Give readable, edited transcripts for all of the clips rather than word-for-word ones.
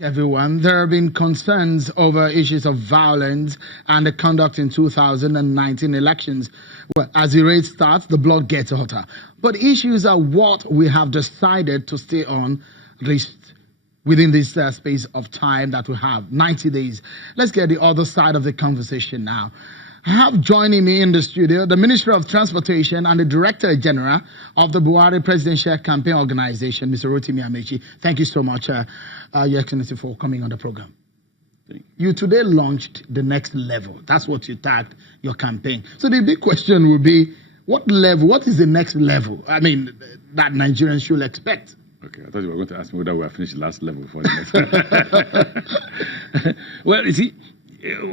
Everyone, there have been concerns over issues of violence and the conduct in 2019 elections. Well, as the race starts, the block gets hotter. But issues are what we have decided to stay on within this space of time that we have, 90 days. Let's get the other side of the conversation now. I have joining me in the studio the Minister of Transportation and the Director General of the Buhari Presidential Campaign Organization, Mr. Ameachi. Thank you so much, Your Excellency, for coming on the program. You today launched the next level. That's what you tagged your campaign. So the big question will be, what level? What is the next level? I mean, that Nigerians should expect. Okay, I thought you were going to ask me whether we have finished the last level before the next. Well, you see,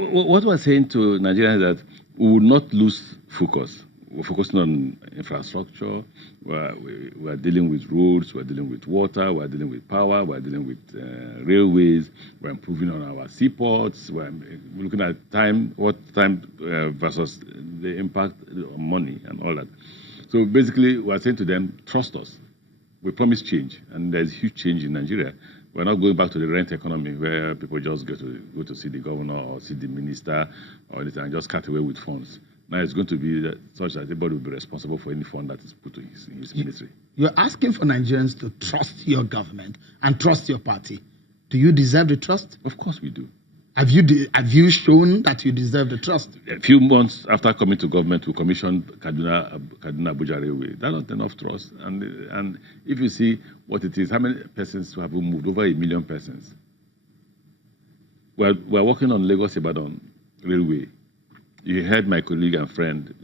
what we're saying to Nigerians is that we will not lose focus. We're focusing on infrastructure. We're dealing with roads. We're dealing with water. We're dealing with power. We're dealing with railways. We're improving on our seaports. We're looking at what time versus the impact on money and all that. So basically, we're saying to them, trust us. We promise change, and there's huge change in Nigeria. We're not going back to the rent economy where people just go to see the governor or see the minister or anything and just cut away with funds. Now it's going to be such that everybody will be responsible for any fund that is put to his ministry. You're asking for Nigerians to trust your government and trust your party. Do you deserve the trust? Of course we do. Have you shown that you deserve the trust? A few months after coming to government, we commissioned Kaduna-Abuja Railway. That's not enough trust. And if you see what it is, how many persons have we moved? Over 1 million persons. We're working on Lagos-Ibadan Railway. You heard my colleague and friend,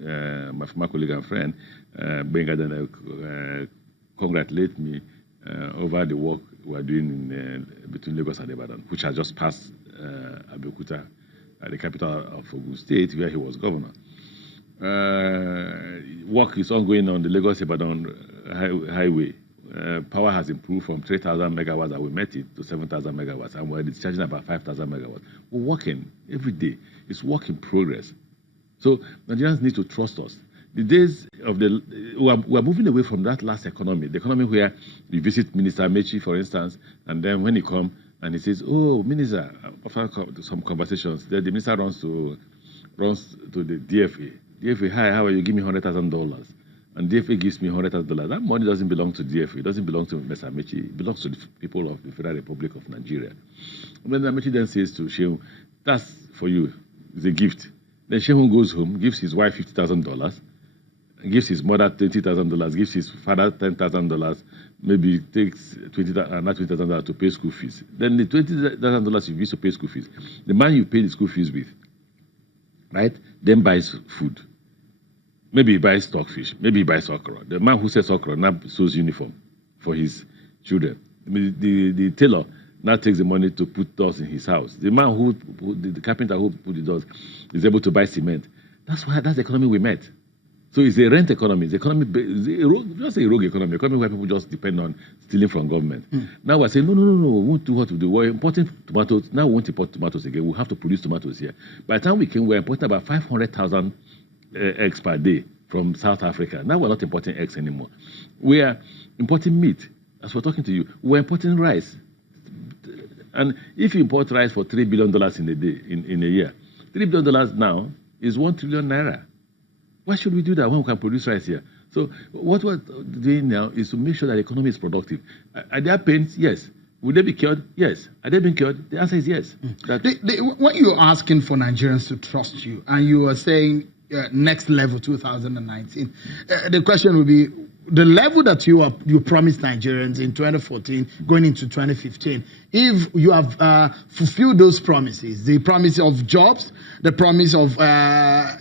my former colleague and friend, Benga, congratulate me over the work we're doing between Lagos and Ibadan, which has just passed Abeokuta, the capital of Ogun State, where he was governor. Work is ongoing on the Lagos-Ibadan highway. Power has improved from 3,000 megawatts that we met it to 7,000 megawatts, and we're discharging about 5,000 megawatts. We're working every day. It's work in progress. So Nigerians need to trust us. The days of we're moving away from that last economy, the economy where we visit Minister Ameachi, for instance, and then when he comes and he says, "Oh, Minister," after some conversations, then the minister runs to the DFA. DFA, hi, how are you? Give me $100,000. And DFA gives me $100,000. That money doesn't belong to DFA. It doesn't belong to Mr. Ameachi. It belongs to the people of the Federal Republic of Nigeria. And then Ameachi then says to Shehu, "That's for you. It's a gift." Then Shehu goes home, gives his wife $50,000, gives his mother $20,000, gives his father $10,000, maybe takes $20,000 to pay school fees. Then the $20,000 you use to pay school fees, the man you pay the school fees with, right, then buys food. Maybe he buys stockfish, maybe he buys okra. The man who sells okra now sews uniform for his children. The tailor now takes the money to put doors in his house. The man the carpenter who put the doors is able to buy cement. That's the economy we met. So it's a rent economy. It's just a rogue economy where people just depend on stealing from government. Now we're saying, no, we won't do what to do. We're importing tomatoes. Now we won't import tomatoes again. We'll have to produce tomatoes here. By the time we came, we're importing about 500,000 eggs per day from South Africa. Now we're not importing eggs anymore. We are importing meat. As we're talking to you, we're importing rice. And if you import rice for $3 billion in a year, $3 billion now is 1 trillion naira. Why should we do that when we can produce rice here? So what we're doing now is to make sure that the economy is productive. Are there pains? Yes. Will they be cured? Yes. Are they being cured? The answer is yes. When you're asking for Nigerians to trust you, and you are saying next level 2019, the question will be, the level that you promised Nigerians in 2014 going into 2015, if you have fulfilled those promises, the promise of jobs, the promise of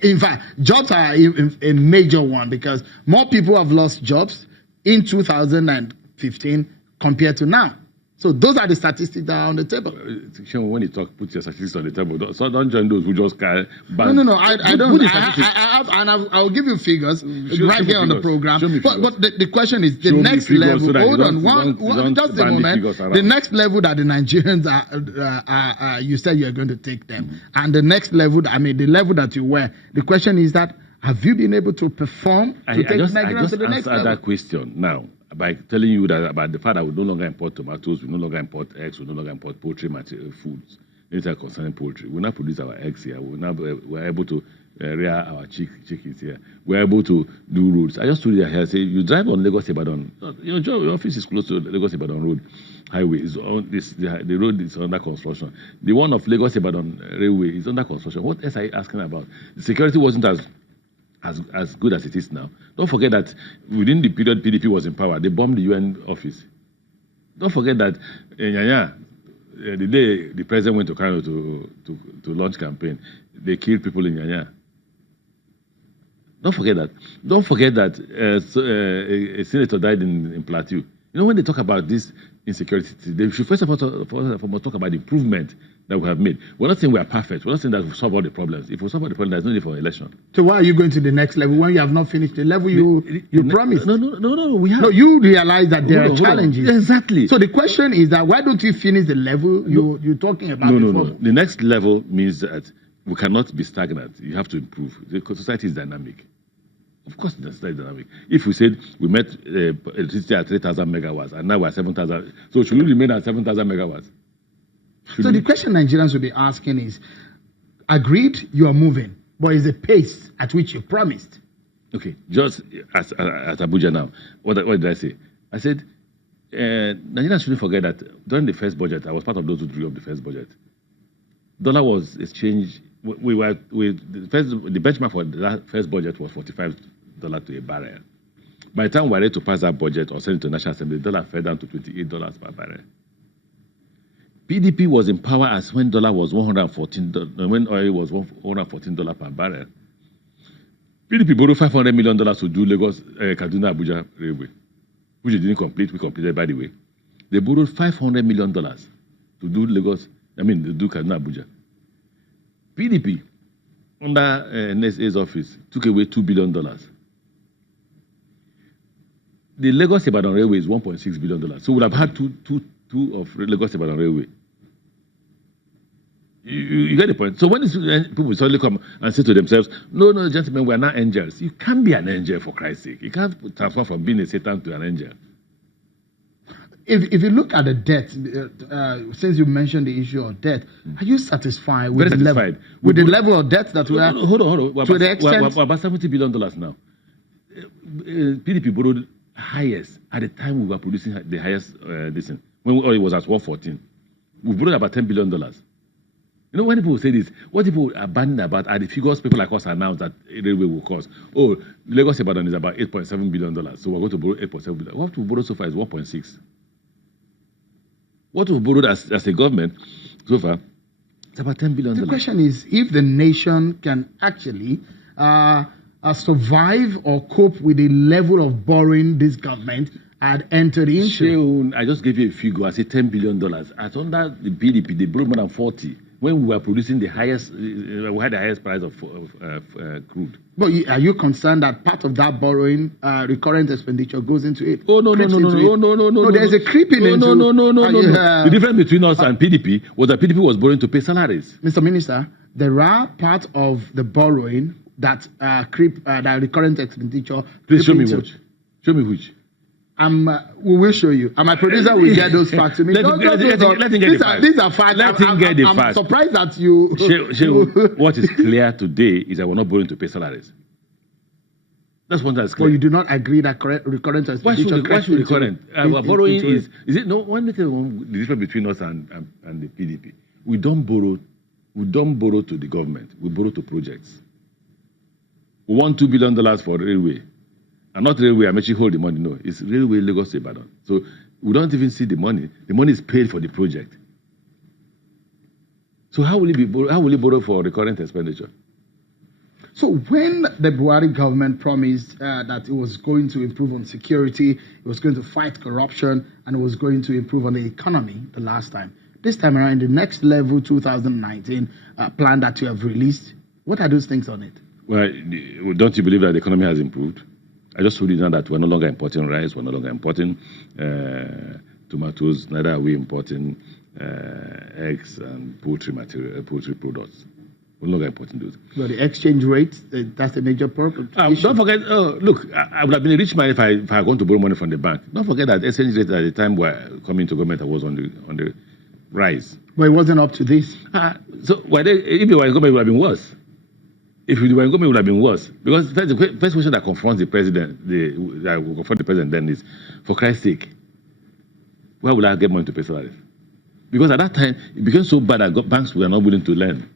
in fact, jobs are a major one, because more people have lost jobs in 2015 compared to now. So those are the statistics that are on the table. When you talk, put your statistics on the table. So don't join those who just can't. No, I don't. I have, and I'll give you figures right here on the program. But the question is, the next level, hold on, just a moment. The next level that the Nigerians are you said you're going to take them. And the next level, the level that you were, the question is that, have you been able to perform to take Nigerians to the next level? I just answered that question now. by telling you that about the fact that we no longer import tomatoes, we no longer import eggs, we no longer import poultry material foods. These are concerning poultry. We now produce our eggs here. We're able to rear our chickens here. We're able to do roads. I just told you here, say you drive on Lagos Ibadan. Your office is close to Lagos Ibadan Road Highway. The road is under construction. The one of Lagos Ibadan Railway is under construction. What else are you asking about? The security wasn't as good as it is now. Don't forget that within the period PDP was in power, they bombed the UN office. Don't forget that the day the president went to Cairo to launch campaign, they killed people in Nyanya. Don't forget that. Don't forget that a senator died in Plateau. You know, when they talk about this insecurity, they should first of all talk about the improvement that we have made. We're not saying we are perfect. We're not saying that we've solved all the problems. If we solve all the problems, there's no need for an election. So why are you going to the next level when you have not finished the level you promised? No, we have. No, you realize that there are challenges. Exactly. So the question is that why don't you finish the level you're talking about before? No. The next level means that we cannot be stagnant. You have to improve. The society is dynamic. Of course, the society is dynamic. If we said we met electricity at 3,000 megawatts and now we're 7,000, so should we remain at 7,000 megawatts? The question Nigerians will be asking is, agreed, you are moving, but is the pace at which you promised? Okay, just at Abuja now, what did I say? I said, Nigerians shouldn't forget that during the first budget, I was part of those who drew up the first budget. Dollar was exchanged. The benchmark for the first budget was $45 to a barrel. By the time we were ready to pass that budget or send it to National Assembly, the dollar fell down to $28 per barrel. PDP was in power as when dollar was $114, when oil was $114 per barrel. PDP borrowed $500 million to do Lagos, Kaduna, Abuja railway, which they didn't complete. We completed, by the way. They borrowed $500 million to do Lagos, to do Kaduna, Abuja. PDP, under NSA's office, took away $2 billion. The Lagos Ibadan Railway is $1.6 billion. So we'll have had two of Lagos Ibadan Railway. You get the point. So when people suddenly come and say to themselves, no, gentlemen, we're not angels. You can't be an angel, for Christ's sake. You can't transfer from being a Satan to an angel. If you look at the debt, since you mentioned the issue of debt, are you satisfied with the level of debt that we are? Hold on. We're about $70 billion now. PDP borrowed highest at the time we were producing the highest when it was at 114. We borrowed about $10 billion. You know, when people say this, what people are banning about are the figures people like us announced that railway will cost. Oh, Lagos Ibadan is about $8.7 billion, so we're going to borrow $8.7 billion. What we've borrowed so far is 1.6. What we've borrowed as a government so far is about $10 billion. The question is if the nation can actually survive or cope with the level of borrowing this government had entered into. I just gave you a figure. I said $10 billion. At under the PDP, they borrowed more than 40. When we were producing the highest, we had the highest price of crude. But are you concerned that part of that borrowing, recurrent expenditure, goes into it? Oh, no. There's a creeping into. No. The difference between us and PDP was that PDP was borrowing to pay salaries. Mr. Minister, there are part of the borrowing that that recurrent expenditure. Please show me which. Show me which. We will show you. And my producer will get those facts to me. Let him get the facts. These are facts. Let him get the facts. I'm surprised that you... What is clear today is that we're not borrowing to pay salaries. That's one that's clear. Well, you do not agree that recurrent expenditure... Why should recurrent? Borrowing is it no one thing the difference between us and the PDP. We don't borrow to the government. We borrow to projects. We want $2 billion for railway. And not railway, Ameachi hold the money. No, it's railway Lagos to Ibadan. So we don't even see the money. The money is paid for the project. So how will he borrow for recurrent expenditure? So when the Buhari government promised that it was going to improve on security, it was going to fight corruption, and it was going to improve on the economy the last time, this time around, the next level 2019 plan that you have released, what are those things on it? Well, don't you believe that the economy has improved? I just told you now that we're no longer importing rice, we're no longer importing tomatoes, neither are we importing eggs and poultry products. We're no longer importing those. But the exchange rate, that's a major problem. Don't forget, look, I would have been a rich man if I had gone to borrow money from the bank. Don't forget that exchange rate at the time we're coming to government was on the rise. But it wasn't up to this. So if you were in government, it would have been worse. If you were in government, it would have been worse. Because the first question that confronts the president, that will confront the president then is, for Christ's sake, where will I get money to pay salaries? Because at that time, it became so bad that banks were not willing to lend.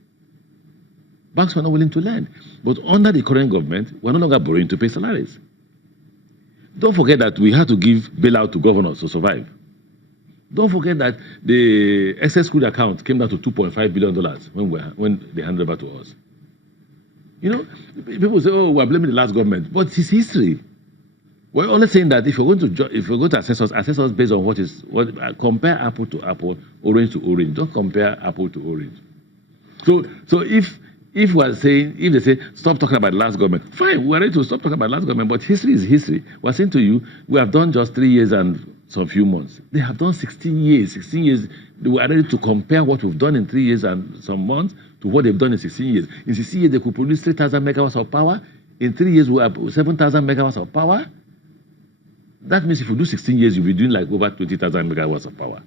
Banks were not willing to lend. But under the current government, we're no longer borrowing to pay salaries. Don't forget that we had to give bailout to governors to survive. Don't forget that the excess crude account came down to $2.5 billion when they handed over to us. You know, people say, oh, we're blaming the last government. But it's history. We're only saying that if you're going to assess us based on compare apple to apple, orange to orange. Don't compare apple to orange. So if we're saying, if they say, stop talking about the last government, fine, we're ready to stop talking about the last government, but history is history. We're saying to you, we have done just 3 years and some few months. They have done 16 years. 16 years, we are ready to compare what we've done in 3 years and some months to what they've done in 16 years. In 16 years, they could produce 3,000 megawatts of power. In 3 years, we have 7,000 megawatts of power. That means if you do 16 years, you'll be doing like over 20,000 megawatts of power.